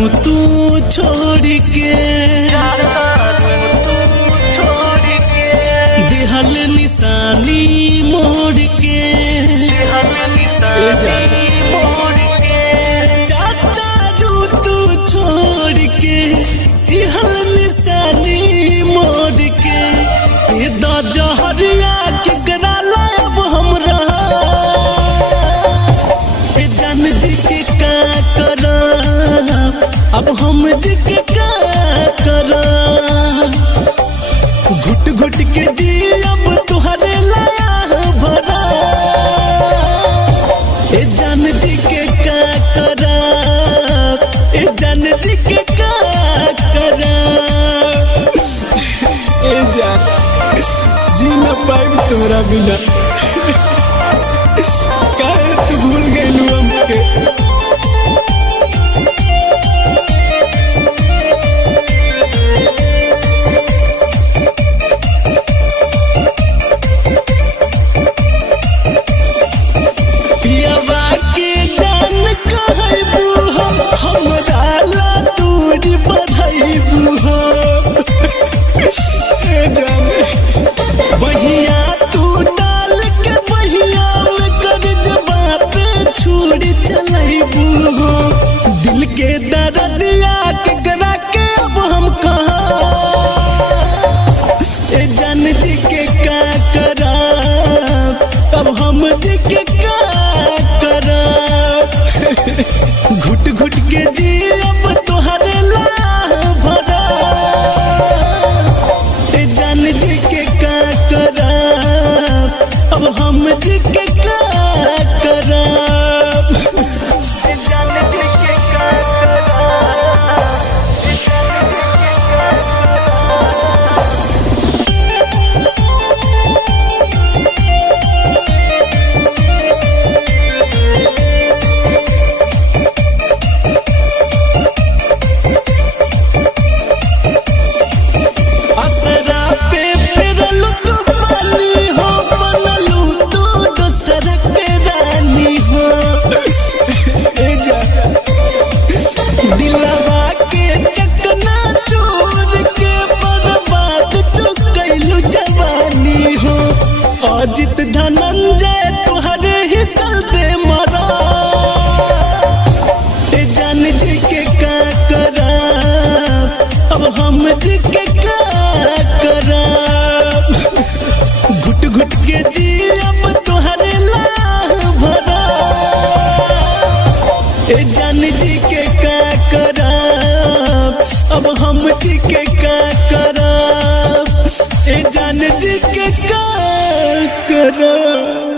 तू छोड़ के दिहल निशानी मोड़ के चारू तू छोड़ के दिहल निशानी मोड़ के जहरिया के गरा लायब हमरा जान जी के का करा अब हम जी के का करा घुट घुट के जी अब तुहरे लाया भरा ए जान जी के का करा ए जान जी के का करा ए जान जी न पाइब तोरा बिना काहे तू भूल गइलू हमके पियवा के जान कहबू हमरा ला दूरी बढ़ाइबू हो ए जान बहिया तू डाल के बहिया में कर जबा पे छुरी चलाइबू हो दिल के दर्दिया के गरा के अब हम कहाँ ए जान जी के का करा अब हम जी के का करा घुट घुट के जी अब तुहरे ला भरा ए जान जी के का करा अब हम जी के का करा ए जान जी के का करा ए जान जी के असरा पे फिरल तू पानी हो बनलू तू दोसर के रानी हो ए जा दिलवा के चकना चूर के बर्बाद तू कैलू जवानी हो अजित धनंजय तुहरे ही चलते मरा ए जान जी के का करा अब हम जी के का करा घुट घुट के जी अब तुहरे ला भरा ए जान जी के का करा अब हम जी के का करा ए जान जी के का करा।